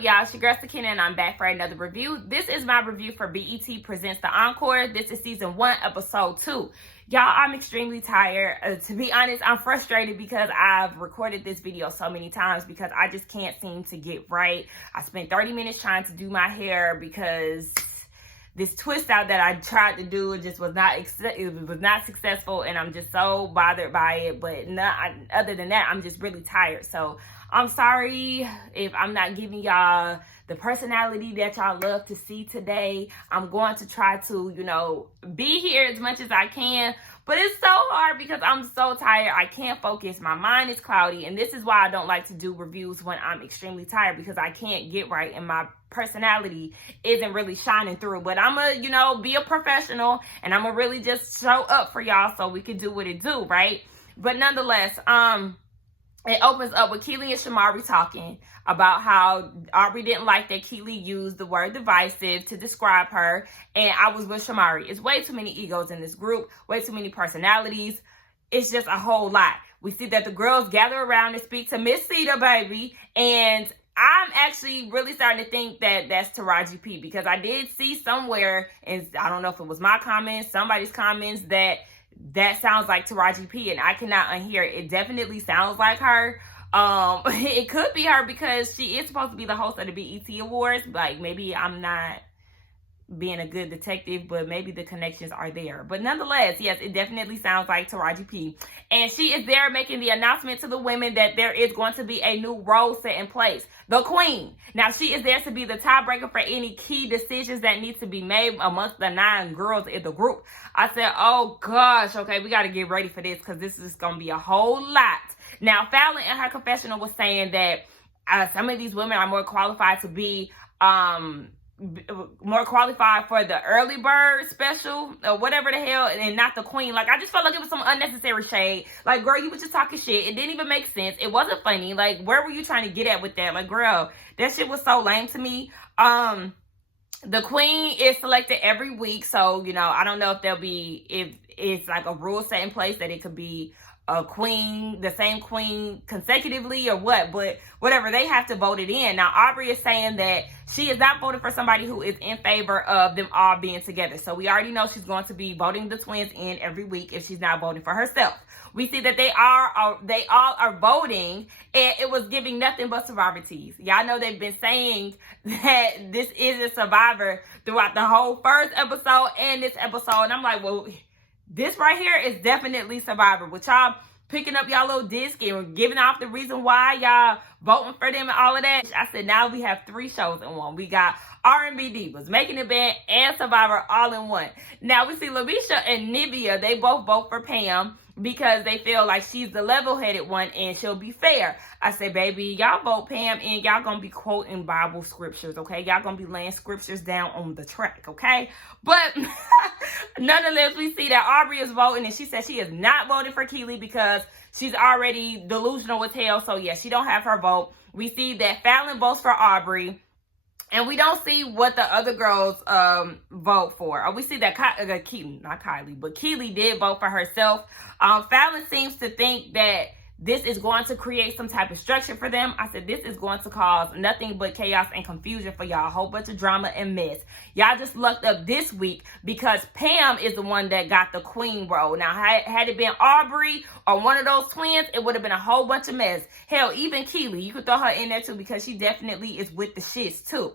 up, y'all? It's your girl Sakina, and I'm back for another review. This is my review for BET Presents the Encore. This is season 1, episode 2. Y'all, I'm extremely tired. To be honest, I'm frustrated because I've recorded this video so many times because I just can't seem to get right. I spent 30 minutes trying to do my hair because this twist out that I tried to do just was not successful, and I'm just so bothered by it. But other than that, I'm just really tired. So I'm sorry if I'm not giving y'all the personality that y'all love to see today. I'm going to try to, be here as much as I can. But it's so hard because I'm so tired. I can't focus. My mind is cloudy. And this is why I don't like to do reviews when I'm extremely tired, because I can't get right and my personality isn't really shining through. But I'm going to, be a professional, and I'm going to really just show up for y'all so we can do what it do, right? But nonetheless, it opens up with Keely and Shamari talking about how Aubrey didn't like that Keely used the word divisive to describe her. And I was with Shamari. It's way too many egos in this group, way too many personalities. It's just a whole lot. We see that the girls gather around and speak to Miss Cedar, baby. And I'm actually really starting to think that that's Taraji P, because I did see somewhere, and I don't know if it was my comments, somebody's comments, that sounds like Taraji P, and I cannot unhear it. It definitely sounds like her. It could be her because she is supposed to be the host of the BET Awards. Like, maybe I'm not being a good detective, but maybe the connections are there. But nonetheless, yes, it definitely sounds like Taraji P. And she is there making the announcement to the women that there is going to be a new role set in place. The queen. Now, she is there to be the tiebreaker for any key decisions that need to be made amongst the 9 girls in the group. I said, oh gosh, okay, we got to get ready for this because this is going to be a whole lot. Now, Fallon in her confessional was saying that some of these women are more qualified to be more qualified for the early bird special or whatever the hell, and not the queen. Like, I just felt like it was some unnecessary shade. Like, girl, you was just talking shit. It didn't even make sense. It wasn't funny. Like, where were you trying to get at with that? Like, girl, that shit was so lame to me. The queen is selected every week, so I don't know if it's like a rule set in place that it could be a queen, the same queen consecutively or what, but whatever, they have to vote it in. Now, Aubrey is saying that she is not voting for somebody who is in favor of them all being together. So we already know she's going to be voting the twins in every week if she's not voting for herself. We see that they all are voting, and it was giving nothing but Survivor tease. Y'all know they've been saying that this is a Survivor throughout the whole first episode and this episode. And I'm like, well, this right here is definitely Survivor. With y'all picking up y'all little disc and giving off the reason why y'all voting for them and all of that. I said, now we have 3 shows in one. We got R&B Divas, Making It Band, and Survivor all in one. Now we see Lavisha and Nivea. They both vote for Pam because they feel like she's the level-headed one and she'll be fair. I say, baby, y'all vote Pam and y'all gonna be quoting Bible scriptures, okay? Y'all gonna be laying scriptures down on the track, okay? But nonetheless, we see that Aubrey is voting, and she said she is not voting for Keely because she's already delusional as hell. So yeah, she don't have her vote. We see that Fallon votes for Aubrey, and we don't see what the other girls vote for. Or we see that Keely did vote for herself. Fallon seems to think that this is going to create some type of structure for them. I said, this is going to cause nothing but chaos and confusion for y'all. A whole bunch of drama and mess. Y'all just lucked up this week because Pam is the one that got the queen role. Now, had it been Aubrey or one of those twins, it would have been a whole bunch of mess. Hell, even Keely, you could throw her in there too because she definitely is with the shits too.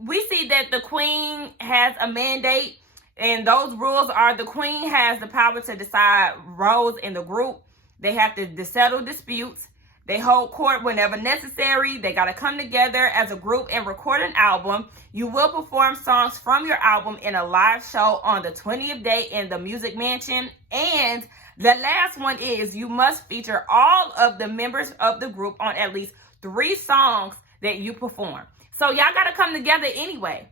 We see that the queen has a mandate, and those rules are the queen has the power to decide roles in the group. They have to settle disputes. They hold court whenever necessary. They got to come together as a group and record an album. You will perform songs from your album in a live show on the 20th day in the Music Mansion. And the last one is you must feature all of the members of the group on at least 3 songs that you perform. So y'all got to come together anyway.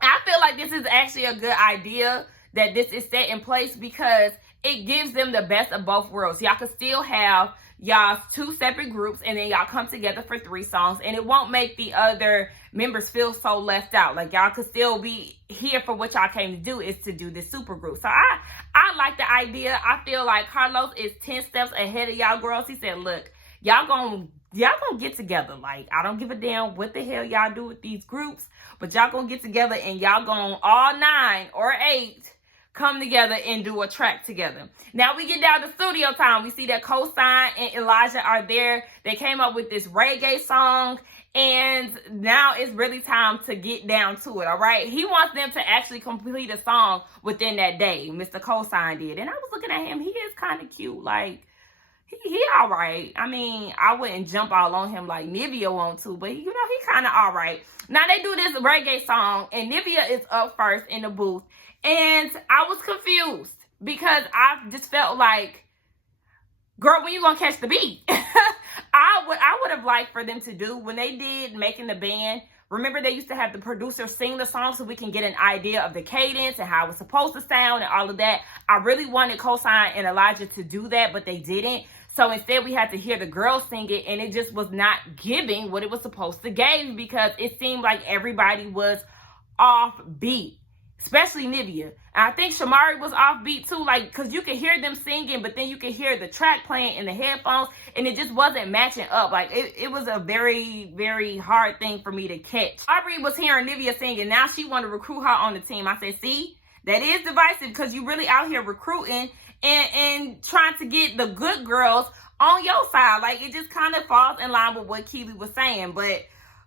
I feel like this is actually a good idea that this is set in place because it gives them the best of both worlds. Y'all can still have y'all's 2 separate groups, and then y'all come together for 3 songs, and it won't make the other members feel so left out. Like, y'all could still be here for what y'all came to do, is to do this super group. So I like the idea. I feel like Carlos is 10 steps ahead of y'all girls. He said, look, y'all gonna y'all gonna get together. Like, I don't give a damn what the hell y'all do with these groups, but y'all gonna get together and y'all gonna all 9 or 8 come together and do a track together. Now we get down to studio time. We see that Cosign and Elijah are there. They came up with this reggae song, and now it's really time to get down to it, all right? He wants them to actually complete a song within that day. Mr. Cosign did. And I was looking at him. He is kind of cute. Like, he all right. I mean, I wouldn't jump all on him like Nivea want to, but he kind of all right. Now they do this reggae song, and Nivea is up first in the booth, and I was confused because I just felt like, girl, when you gonna catch the beat? I would have liked for them to do when they did Making the Band. Remember, they used to have the producer sing the song so we can get an idea of the cadence and how it's supposed to sound and all of that. I really wanted Cosign and Elijah to do that, but they didn't. So instead, we had to hear the girls sing it, and it just was not giving what it was supposed to give because it seemed like everybody was off beat, especially Nivea. And I think Shamari was off beat too, like, because you could hear them singing, but then you could hear the track playing in the headphones, and it just wasn't matching up. Like, it was a very, very hard thing for me to catch. Aubrey was hearing Nivea singing. Now she wanted to recruit her on the team. I said, see, that is divisive because you really out here recruiting and trying to get the good girls on your side. Like, it just kind of falls in line with what Keely was saying. But,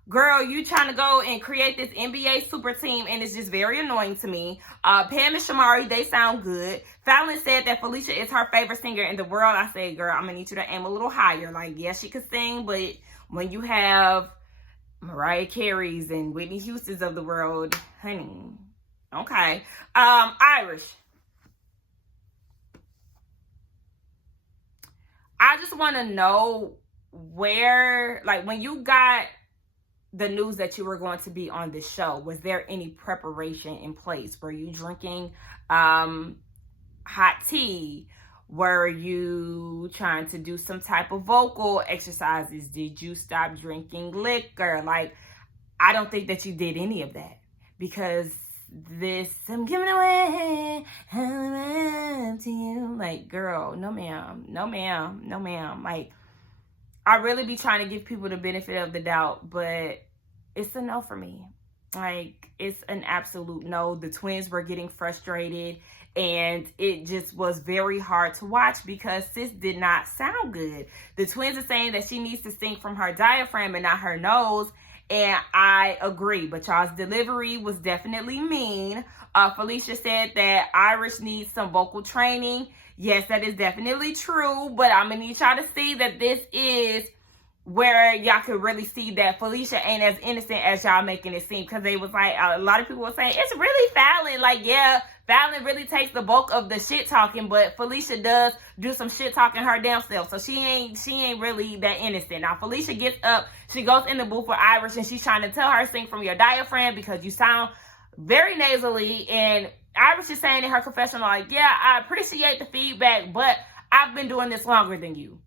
girl, you trying to go and create this NBA super team, and it's just very annoying to me. Pam and Shamari, they sound good. Fallon said that Felicia is her favorite singer in the world. I said, girl, I'm going to need you to aim a little higher. Like, yes, she could sing, but when you have Mariah Carey's and Whitney Houston's of the world, honey, okay. Irish. I just want to know where, like, when you got the news that you were going to be on this show, was there any preparation in place? Were you drinking hot tea? Were you trying to do some type of vocal exercises? Did you stop drinking liquor? Like, I don't think that you did any of that because this, I'm giving away to you. Like, girl, no ma'am, no ma'am, no ma'am. Like, I really be trying to give people the benefit of the doubt, but it's a no for me. Like, it's an absolute no. The twins were getting frustrated, and it just was very hard to watch because sis did not sound good. The twins are saying that she needs to sing from her diaphragm and not her nose, and I agree, but y'all's delivery was definitely mean. Felicia said that Irish needs some vocal training. Yes, that is definitely true, but I'm going to need y'all to see that this is where y'all could really see that Felicia ain't as innocent as y'all making it seem, because they was like, a lot of people were saying, it's really Fallon. Like, yeah, Fallon really takes the bulk of the shit talking, but Felicia does do some shit talking her damn self. So she ain't really that innocent. Now, Felicia gets up, she goes in the booth with Irish, and she's trying to tell her, sing from your diaphragm because you sound very nasally. And Irish is saying in her confessional, like, yeah, I appreciate the feedback, but I've been doing this longer than you.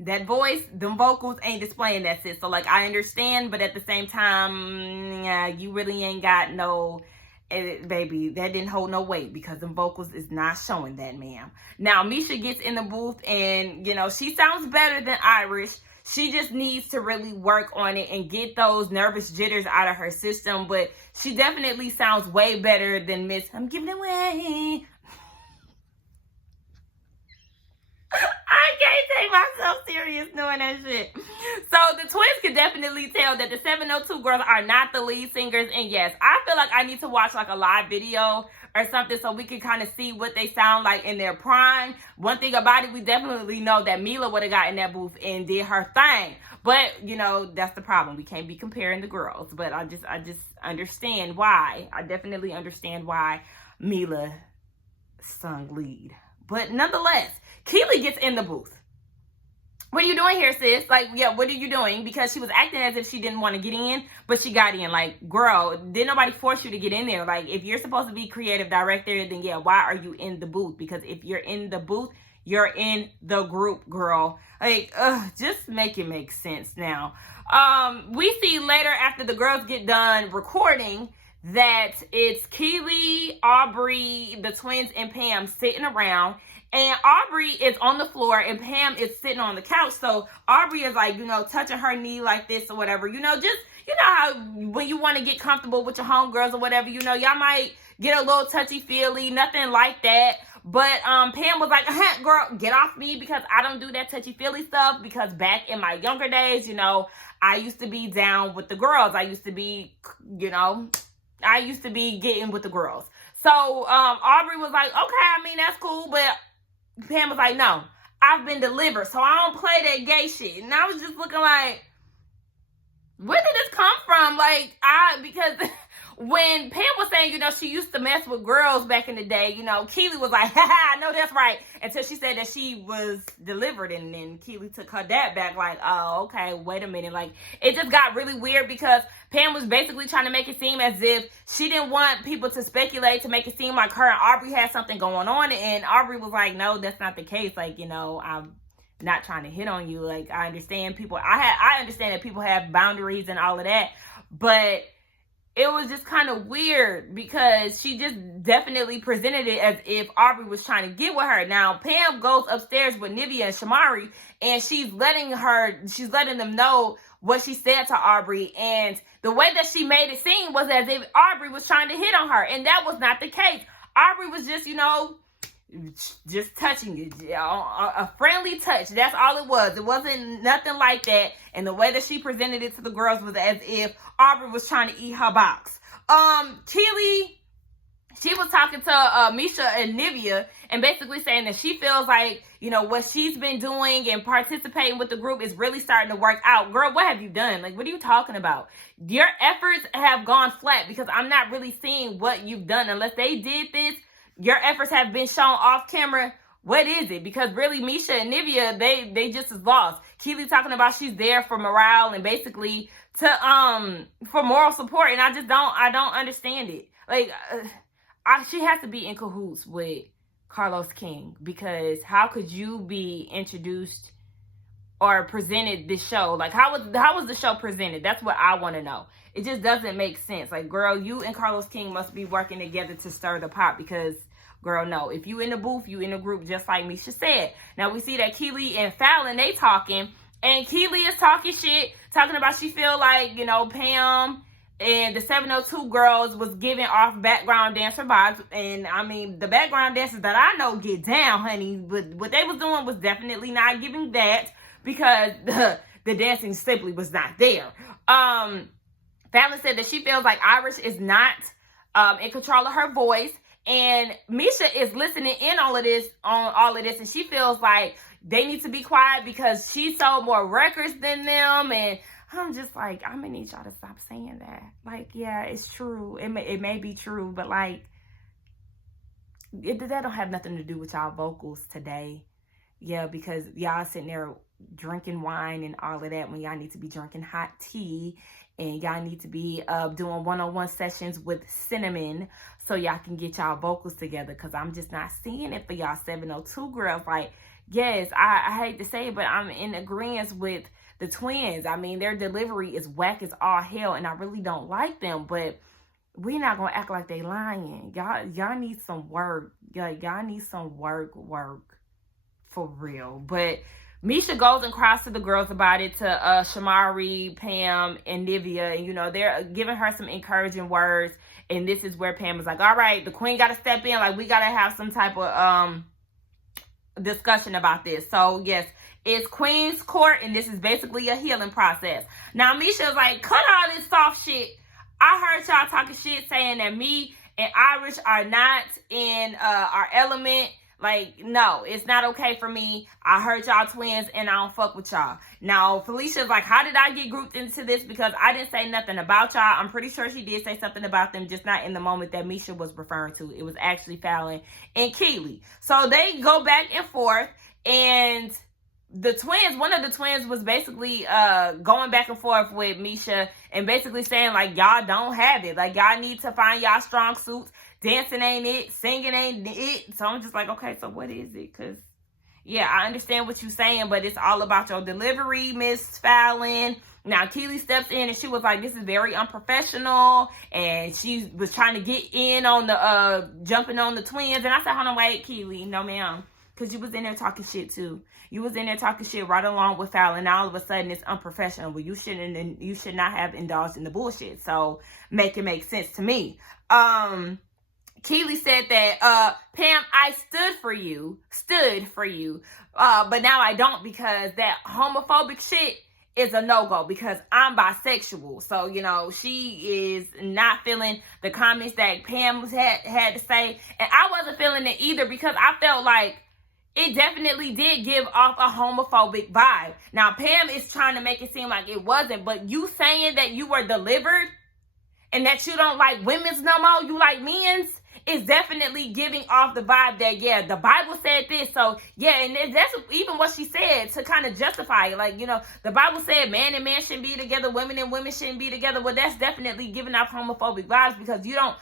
That voice, them vocals ain't displaying that, sis. So, like, I understand, but at the same time, yeah, you really ain't got no, baby, that didn't hold no weight because them vocals is not showing that, ma'am. Now, Misha gets in the booth, and, you know, she sounds better than Irish. She just needs to really work on it and get those nervous jitters out of her system, but she definitely sounds way better than Miss I'm Giving Away. I can't take myself serious doing that shit. So the twins could definitely tell that the 702 girls are not the lead singers. And yes, I feel like I need to watch like a live video or something so we can kind of see what they sound like in their prime. One thing about it, we definitely know that Mila would have got in that booth and did her thing. But, you know, that's the problem. We can't be comparing the girls. But I just understand why. I definitely understand why Mila sung lead. But nonetheless, Keely gets in the booth. What are you doing here, sis? Like, yeah, what are you doing? Because she was acting as if she didn't want to get in, but she got in. Like, girl, didn't nobody force you to get in there. Like, if you're supposed to be creative director, then yeah, why are you in the booth? Because if you're in the booth, you're in the group, girl. Like, just make it make sense now. We see later after the girls get done recording that it's Keely, Aubrey, the twins, and Pam sitting around. And Aubrey is on the floor and Pam is sitting on the couch. So Aubrey is like, touching her knee like this or whatever. Just, how when you want to get comfortable with your homegirls or whatever, y'all might get a little touchy-feely, nothing like that. But Pam was like, girl, get off me, because I don't do that touchy-feely stuff, because back in my younger days, I used to be down with the girls. I used to be, getting with the girls. So Aubrey was like, okay, that's cool, but Pam was like, no, I've been delivered, so I don't play that gay shit. And I was just looking like, where did this come from? Because when Pam was saying, she used to mess with girls back in the day, Keely was like, I know that's right. Until she said that she was delivered, and then Keely took her dad back like, oh, okay, wait a minute. It just got really weird, because Pam was basically trying to make it seem as if she didn't want people to speculate, to make it seem like her and Aubrey had something going on. And Aubrey was like, no, that's not the case. I'm not trying to hit on you. I understand people. I understand that people have boundaries and all of that, but it was just kind of weird, because she just definitely presented it as if Aubrey was trying to get with her. Now, Pam goes upstairs with Nivea and Shamari, and she's letting them know what she said to Aubrey. And the way that she made it seem was as if Aubrey was trying to hit on her. And that was not the case. Aubrey was just, just touching it, a friendly touch. That's all it was. It wasn't nothing like that. And the way that she presented it to the girls was as if Aubrey was trying to eat her box. Keely, she was talking to Misha and Nivea, and basically saying that she feels like, what she's been doing and participating with the group is really starting to work out. Girl, what have you done? What are you talking about? Your efforts have gone flat, because I'm not really seeing what you've done. Unless they did this, your efforts have been shown off camera. What is it? Because really, Misha and Nivea, they just as lost. Keely talking about she's there for morale and basically for moral support, and I don't understand it. She has to be in cahoots with Carlos King, because how could you be introduced or presented this show? How was the show presented? That's what I want to know. It just doesn't make sense. Girl, you and Carlos King must be working together to stir the pot, because girl, no. If you in the booth, you in the group, just like Misha said. Now we see that Keely and Fallon, they talking, and Keely is talking shit, talking about she feel like, Pam and the 702 girls was giving off background dancer vibes. And the background dancers that I know get down, honey. But what they was doing was definitely not giving that, because the dancing simply was not there. Fallon said that she feels like Irish is not in control of her voice, and Misha is listening in on all of this, and she feels like they need to be quiet because she sold more records than them. And I'm just like, I'm gonna need y'all to stop saying that. Yeah, it's true. It may be true, but that don't have nothing to do with y'all vocals today. Yeah, because y'all sitting there drinking wine and all of that when y'all need to be drinking hot tea, and y'all need to be doing one-on-one sessions with Cinnamon so y'all can get y'all vocals together, because I'm just not seeing it for y'all 702 girls. Yes, I hate to say it, but I'm in agreement with the twins. Their delivery is whack as all hell, and I really don't like them, but we're not gonna act like they lying. Y'all need some work. Y'all need some work for real. But Misha goes and cries to the girls about it, to Shamari, Pam, and Nivea. And, they're giving her some encouraging words. And this is where Pam is like, all right, the queen got to step in. We got to have some type of discussion about this. So, yes, it's Queen's Court, and this is basically a healing process. Now, Misha's like, cut all this soft shit. I heard y'all talking shit saying that me and Irish are not in our element. No, it's not okay for me. I heard y'all twins, and I don't fuck with y'all. Now, Felicia's like, how did I get grouped into this? Because I didn't say nothing about y'all. I'm pretty sure she did say something about them, just not in the moment that Misha was referring to. It was actually Fallon and Keely. So they go back and forth, and the twins, one of the twins was basically going back and forth with Misha and basically saying, y'all don't have it. Y'all need to find y'all strong suits. Dancing ain't it. Singing ain't it. So I'm just like, okay, so what is it? Because, yeah, I understand what you're saying, but it's all about your delivery, Miss Fallon. Now, Keely steps in, and she was like, this is very unprofessional. And she was trying to get in on the, jumping on the twins. And I said, hold on, wait, Keely. No, ma'am. Because you was in there talking shit too. You was in there talking shit right along with Fallon, and all of a sudden it's unprofessional. Well, you should not have indulged in the bullshit. So make it make sense to me. Keely said that, Pam, I stood for you, but now I don't, because that homophobic shit is a no-go, because I'm bisexual. So, you know, she is not feeling the comments that Pam had to say. And I wasn't feeling it either, because I felt like it definitely did give off a homophobic vibe. Now, Pam is trying to make it seem like it wasn't, but you saying that you were delivered and that you don't like women's no more, you like men's, is definitely giving off the vibe that, yeah, the Bible said this. So, yeah, and that's even what she said to kind of justify it. Like, you know, the Bible said man and man shouldn't be together, women and women shouldn't be together. Well, that's definitely giving off homophobic vibes, because you don't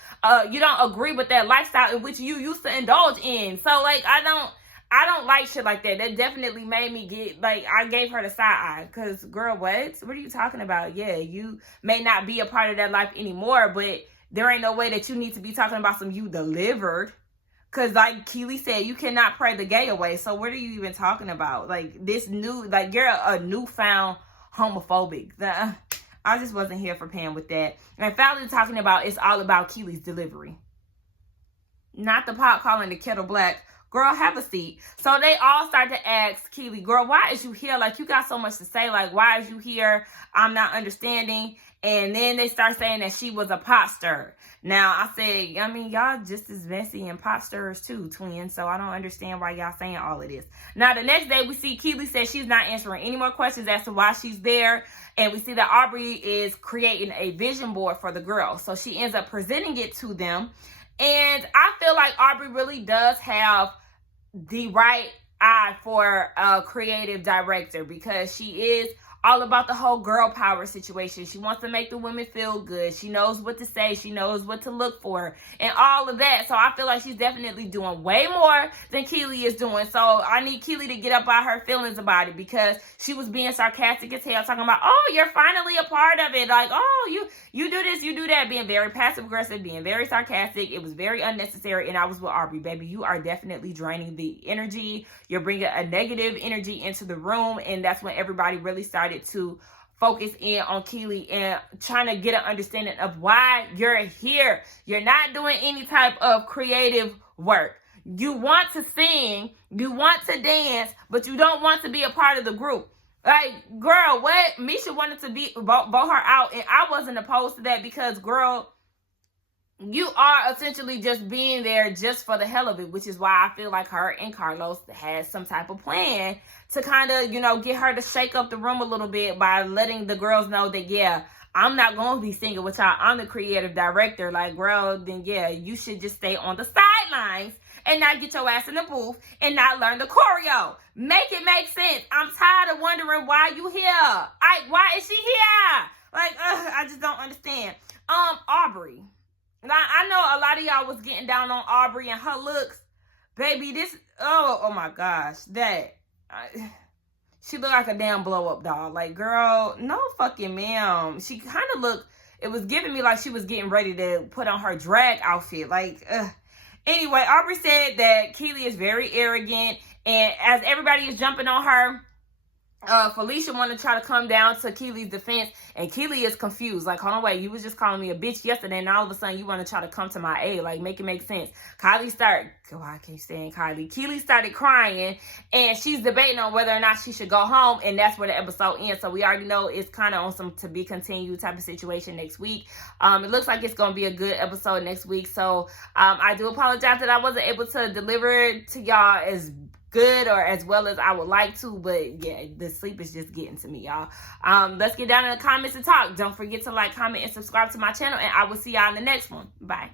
agree with that lifestyle in which you used to indulge in. So, like, I don't like shit like that. That definitely made me get, like, I gave her the side eye. Because, girl, what are you talking about? Yeah, you may not be a part of that life anymore, but there ain't no way that you need to be talking about some you delivered. Because, like Keely said, you cannot pray the gay away. So what are you even talking about? Like, this new, like, you're a newfound homophobic. I just wasn't here for Pam with that. And Fallon talking about it's all about Keely's delivery. Not the pot calling the kettle black. Girl, have a seat. So they all start to ask Keely, girl, why is you here? Like, you got so much to say. Like, why is you here? I'm not understanding. And then they start saying that she was a pot stirrer. Now, I said, I mean, y'all just as messy and pot stirrers too, twins. So I don't understand why y'all saying all of this. Now, the next day, we see Keely says she's not answering any more questions as to why she's there. And we see that Aubrey is creating a vision board for the girls. So she ends up presenting it to them. And I feel like Aubrey really does have the right eye for a creative director, because she is all about the whole girl power situation. She wants to make the women feel good. She knows what to say. She knows what to look for and all of that. So I feel like she's definitely doing way more than Keely is doing. So I need Keely to get up by her feelings about it, because she was being sarcastic as hell, talking about, oh, you're finally a part of it. Like, oh, you do this, you do that, being very passive aggressive, being very sarcastic. It was very unnecessary. And I was with Aubrey, baby. You are definitely draining the energy. You're bringing a negative energy into the room. And that's when everybody really started to focus in on Keely and trying to get an understanding of why you're here. You're not doing any type of creative work. You want to sing, you want to dance, but you don't want to be a part of the group. Like, girl, what? Misha wanted to vote her out, and I wasn't opposed to that, because, girl, you are essentially just being there just for the hell of it, which is why I feel like her and Carlos had some type of plan to kind of, you know, get her to shake up the room a little bit by letting the girls know that, yeah, I'm not going to be singing with y'all. I'm the creative director. Like, girl, then, yeah, you should just stay on the sidelines and not get your ass in the booth and not learn the choreo. Make it make sense. I'm tired of wondering why you here. Why is she here? Like, I just don't understand. Aubrey. Now, I know a lot of y'all was getting down on Aubrey and her looks. Baby, this, oh my gosh, she looked like a damn blow-up doll. Like, girl, no fucking ma'am. She kind of looked, it was giving me like she was getting ready to put on her drag outfit. Like, anyway, Aubrey said that Keely is very arrogant, and as everybody is jumping on her, Felicia wanted to try to come down to Keely's defense, and Keely is confused. Like, hold on, wait, you was just calling me a bitch yesterday, and all of a sudden you want to try to come to my aid. Like, make it make sense. Keely started crying, and she's debating on whether or not she should go home, and that's where the episode ends. So we already know it's kind of on some to be continued type of situation next week. It looks like it's going to be a good episode next week. So I do apologize that I wasn't able to deliver to y'all as good or as well as I would like to, but yeah, the sleep is just getting to me, y'all. Let's get down in the comments and talk. Don't forget to like, comment, and subscribe to my channel, and I will see y'all in the next one. Bye.